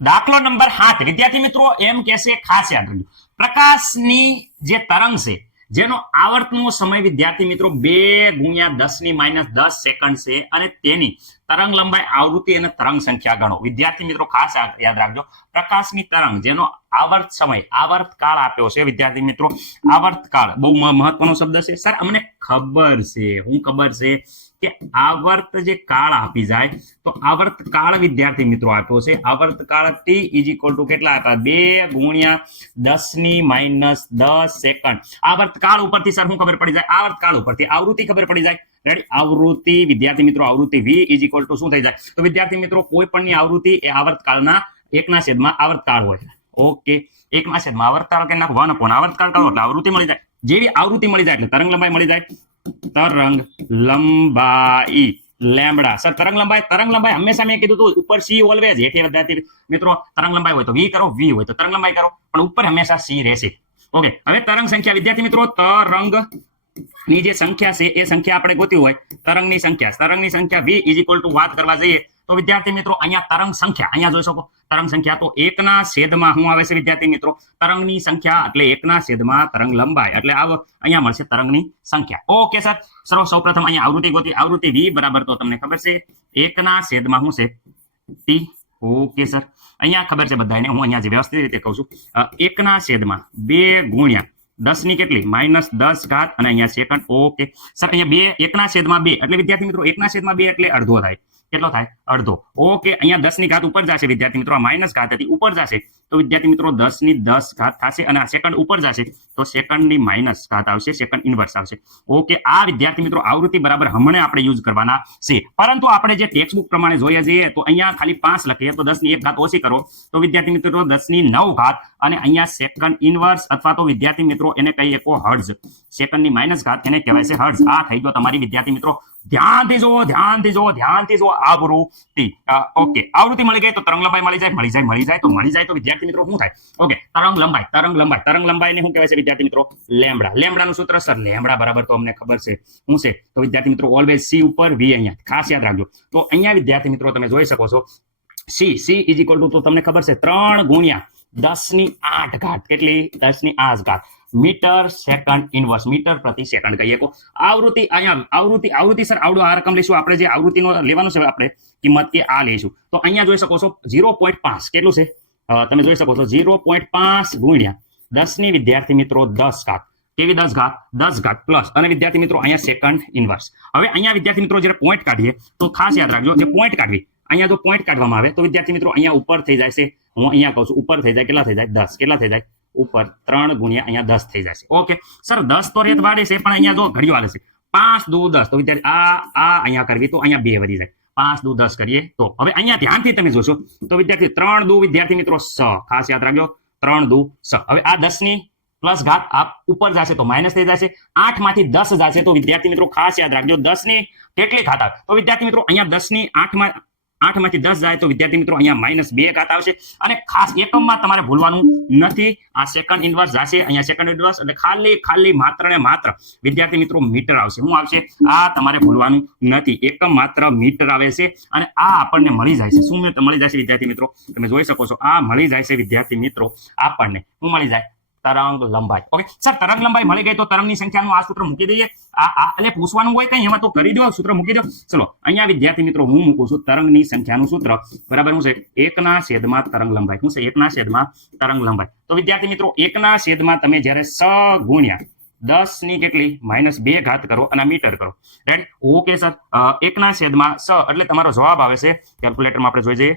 દાખલો નંબર સાત. વિદ્યાર્થી મિત્રો, એમ કહેશે, ખાસ યાદ રાખજો. પ્રકાશની જે તરંગ છે, જેનો આવર્તનો સમય વિદ્યાર્થી મિત્રો બે ગુણ્યા દસની માઇનસ દસ સેકન્ડ છે અને તેની તરંગ લંબાઈ, આવૃત્તિ અને તરંગ સંખ્યા ગણો. વિદ્યાર્થી મિત્રો, ખાસ યાદ રાખજો. પ્રકાશની તરંગ, જેનો આવર્ત સમય, આવર્ત કાળ આપ્યો છે, વિદ્યાર્થી મિત્રો. આવર્ત કાળ બહુ મહત્વનો શબ્દ છે. સર, અમને ખબર છે, હું ખબર છે. કે આવર્ત જે કાળ આપી જાય તો આવર્ત કાળ વિદ્યાર્થી મિત્રો આપ્યો છે આવર્ત કાળ ટી ઇઝ ઇક્વલ ટુ કેટલા હતા બે ગુણ્યા દસની માઇનસ દસ સેકન્ડ આવર્ત કાળ ઉપરથી સર શું ખબર પડી જાય? આવર્ત કાળ ઉપરથી આવૃત્તિ ખબર પડી જાય? રેડી આવૃત્તિ, વિદ્યાર્થી મિત્રો, આવૃત્તિ વી ઇઝ ઇક્વલ ટુ શું થઈ જાય? તો વિદ્યાર્થી મિત્રો, કોઈ પણની આવૃત્તિ એ આવર્ત કાળના એકના છેદમાં આવર્ત કાળ હોય. ઓકે. એકના છેદમાં આવર્ત કાળ કે નાખો વન અપોન આવર્ત કાળ કરો એટલે આવૃત્તિ મળી જાય. જેવી આવૃત્તિ મળી જાય એટલે તરંગ લંબાઈ મળી જાય. તરંગ લંબાઈ. લેમડા. સર, તરંગ લંબાઈ તરંગ લંબાઈ હંમેશા મેં કીધું હતું ઉપર સી ઓલવેઝ હેઠે વધારતી મિત્રો, તરંગ લંબાઈ હોય તો વી કરો, વી હોય તો તરંગ લંબાઈ કરો, પણ ઉપર હંમેશા સી રહેશે. ઓકે, હવે તરંગ સંખ્યા. વિદ્યાર્થી મિત્રો તરંગની જે સંખ્યા છે, એ સંખ્યા આપણે ગોતી હોય. તરંગની સંખ્યા. તરંગની સંખ્યા વી ઇઝ ઇક્વલ ટુ વાત કરવા જઈએ તો વિદ્યાર્થી મિત્રો, અહીંયા તરંગ સંખ્યા, અહીંયા જોઈ શકો, તરંગ સંખ્યા તો એકના છેદમાં શું આવે છે વિદ્યાર્થી મિત્રો? તરંગની સંખ્યા એટલે એકના છેદમાં તરંગ લંબાઈ. એટલે આવ, અહીંયા મળશે તરંગની સંખ્યા. ઓકે સર સર્વ સૌપ્રથમ અહીંયા આવૃત્તિ ગોતી, આવૃત્તિ વી બરાબર તો તમને ખબર છે, એકના છેદમાં શું છે? ટી. ઓકે સર, અહીંયા ખબર છે બધાને હું અહીંયા વ્યવસ્થિત રીતે કહું છું. એકના છેદમાં બે ગુણ્યા દસની કેટલી? માઇનસ દસ ઘાત અને અહીંયા સેકન્ડ, ઓકે. સર, અહીંયા બે, એકના છેદમાં બે. એટલે વિદ્યાર્થી મિત્રો, એકના છેદમાં બે એટલે અડધો થાય. કેટલો થાય? અડધો. ઓકે, અહીંયા દસની ઘાત ઉપર જશે, વિદ્યાર્થી મિત્રો માઇનસ ઘાત હતી, ઉપર જશે. તો વિદ્યાર્થી મિત્રો દસની દસ ઘાત થશે અને આ સેકન્ડ ઉપર જશે. તો સેકન્ડની માઇનસ ઘાત આવશે સેકન્ડ ઇન્વર્સ આવશે. ઓકે આ વિદ્યાર્થી મિત્રો, આવૃત્તિ બરાબર હમણાં આપણે યુઝ કરવાના છે. પરંતુ આપણે જે ટેક્સ્ટ બુક પ્રમાણે જોઈએ છીએ, તો અહીંયા ખાલી પાંચ લખીએ, તો દસની એક ઘાત ઓછી કરો. તો વિદ્યાર્થી મિત્રો દસની નવ ઘાત અને અહીંયા સેકન્ડ ઇન્વર્સ અથવા તો વિદ્યાર્થી મિત્રો, એને કહીએ કો હર્ઝ સેકન્ડની માઇનસ ઘાત એને કહેવાય છે હર્ઝ આ થઈ ગયો તમારી વિદ્યાર્થી મિત્રો. ધ્યાનથી જુઓ ધ્યાનથી જુઓ ધ્યાનથી જુઓ આવૃત્તિ. ઓકે આવૃત્તિ મળી ગઈ તો તરંગ લંબાઈ મળી જાય મળી જાય મળી જાય. તો મળી જાય તો વિદ્યાર્થી મિત્રો શું થાય? ઓકે તરંગ લંબાઈ તરંગ લંબાઈ, તરંગ લંબાઈને શું કહેવાય છે વિદ્યાર્થી મિત્રો? લેમડા. લેમડાનું સૂત્ર સર? લેમડા, બરાબર, તો અમને ખબર છે. શું છે? તો વિદ્યાર્થી મિત્રો ઓલવેઝ સી ઉપર વી અહીંયા. ખાસ યાદ રાખજો. તો અહીંયા વિદ્યાર્થી મિત્રો, તમે જોઈ શકો છો. C C is equal to તો તમને ખબર છે, ત્રણ ગુણ્યા દસની આઠ ઘાત. કેટલી? દસની આઠ ઘાત. મીટર સેકન્ડ ઇન્વર્સ મીટર પ્રતિ સેકન્ડ કહીએ કો. આવૃત્તિ અહીંયા, આવૃત્તિ આવૃત્તિ સર, આવડો આ રકમ લઈશું. આપણે જે આવૃત્તિનો લેવાનું છે આપણે કિંમત એ આ લઈશું. તો અહીંયા જોઈ શકો છો ઝીરો પોઈન્ટ પાંચ. કેટલું છે? તમે જોઈ શકો છો, ઝીરો પોઈન્ટ પાંચ ગુણ્યા દસની વિદ્યાર્થી મિત્રો દસ ઘાત. કેવી દસ ઘાત? દસ ઘાત પ્લસ અને વિદ્યાર્થી મિત્રો, અહીંયા સેકન્ડ ઇન્વર્સ હવે અહીંયા વિદ્યાર્થી મિત્રો, જ્યારે પોઈન્ટ કાઢીએ, તો ખાસ યાદ રાખજો, જે પોઈન્ટ કાઢવી, અહીંયા જો પોઈન્ટ કાઢવામાં આવે, તો વિદ્યાર્થી મિત્રો, અહીંયા ઉપર થઈ છે. હું અહીંયા કહું છું, ઉપર થઈ જાય, કેટલા થઈ જાય? દસ. કેટલા થઈ જાય? ઉપર. ત્રણ ગુણ્યા અહીંયા દસ થઈ જશે ઓકે. સર, દસ તો રેત વાળે છે, પણ અહીંયા જો ઘડિયો વાળે છે. પાંચ દુ દસ. તો વિદ્યાર્થી, આ આ અહીંયા કરવી, તો અહીંયા બે વધી જાય. પાંચ દુ દસ કરીએ તો. હવે અહીંયા ધ્યાનથી તમે જોશો તો વિદ્યાર્થી ત્રણ દુ વિદ્યાર્થી મિત્રો સ. ખાસ યાદ રાખજો. ત્રણ દુ સ. હવે આ દસની પ્લસ ઘાત આ ઉપર જશે તો માઇનસ થઈ જશે. આઠમાંથી દસ જશે તો વિદ્યાર્થી મિત્રો ખાસ યાદ રાખજો. દસની કેટલી આવે? તો વિદ્યાર્થી મિત્રો અહીંયા દસની આઠમાં આઠ માંથી દસ જાય તો વિદ્યાર્થી મિત્રો અહીંયા માઇનસ બે ઘાત આવશે. અને ખાસ એકમમાં તમારે ભૂલવાનું નથી. આ સેકન્ડ ઇન્વર્સ જશે. અહીંયા સેકન્ડ ઇન્વર્સ એટલે ખાલી ખાલી માત્ર ને માત્ર વિદ્યાર્થી મિત્રો મીટર આવશે. શું આવશે? આ તમારે ભૂલવાનું નથી. એકમ માત્ર મીટર આવે છે અને આ આપણને મળી જાય છે. શું મળી જાય છે વિદ્યાર્થી મિત્રો? તમે જોઈ શકો છો. આ મળી જાય છે વિદ્યાર્થી મિત્રો આપણને. શું મળી જાય? તરંગ લંબાઈ. ઓકે સર તરંગ લંબાઈ મળી ગઈ તો તરંગની સંખ્યાનું આ સૂત્ર મૂકી દઈએ. આ એટલે પૂછવાનું હોય કઈ, એમાં તો કરી દો સૂત્ર મૂકી દો. ચલો, અહીંયા વિદ્યાર્થી મિત્રો, હું મૂકું છું તરંગની સંખ્યાનું સૂત્ર. બરાબર શું છે? એકના છેદમાં તરંગ લંબાઈ. શું છે? એકના છેદમાં તરંગ લંબાઈ. તો વિદ્યાર્થી મિત્રો, એકના છેદમાં તમે જ્યારે સ ગુણ્યા દસની કેટલી? માઇનસ બે ઘાત કરો અને મીટર કરો. રાઈટ ઓકે સર એકના છેદમાં સ, એટલે તમારો જવાબ આવે છે. કેલ્ક્યુલેટરમાં આપણે જોઈ જઈએ.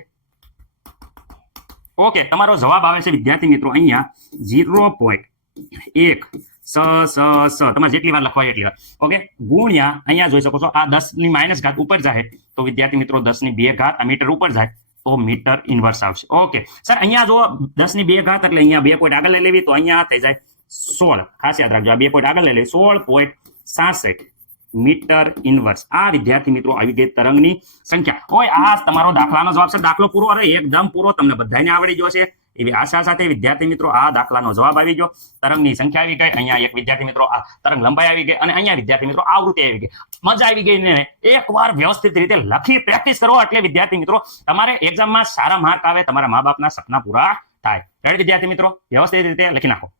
ઓકે, તમારો જવાબ આવે છે, વિદ્યાર્થી મિત્રો, અહીંયા ઝીરો પોઈન્ટ એક, સ સ સ, તમારે જેટલી વાર લખવાય એટલી વાર. ઓકે, ગુણ્યા, અહીંયા જોઈ શકો છો, આ દસની માઇનસ ઘાત ઉપર જાય, તો વિદ્યાર્થી મિત્રો, દસની બે ઘાત આ મીટર ઉપર જાય, તો મીટર ઇન્વર્સ આવશે. ઓકે, સર, અહીંયા જો દસની બે ઘાત, એટલે અહીંયા બે પોઈન્ટ આગળ લઈ લેવી, તો અહીંયા થઈ જાય સોળ. ખાસ યાદ રાખજો, આ બે પોઈન્ટ આગળ લઈ લેવી, સોળ પોઈન્ટ સાસઠ. મીટર ઇનવર્સ આ વિદ્યાર્થી મિત્રો, આવી ગઈ તરંગની સંખ્યા. ઓય આ તમારો દાખલાનો જવાબ છે? દાખલો પૂરો અરે, એકદમ પૂરો. તમને બધાને આવડી ગયો છે. એવી આશા સાથે વિદ્યાર્થી મિત્રો, આ દાખલાનો જવાબ આવી ગયો. તરંગની સંખ્યા આવી ગઈ. અહીંયા એક વિદ્યાર્થી મિત્રો, આ તરંગ લંબાઈ આવી ગઈ અને અહીંયા વિદ્યાર્થી મિત્રો, આવૃત્તિ આવી ગઈ. મજા આવી ગઈ ને એકવાર વ્યવસ્થિત રીતે લખી પ્રેક્ટિસ કરો એટલે વિદ્યાર્થી મિત્રો, તમારે એક્ઝામમાં સારા માર્ક આવે, તમારા મા બાપના સપના પૂરા થાય. રેડી વિદ્યાર્થી મિત્રો? વ્યવસ્થિત રીતે લખી નાખો.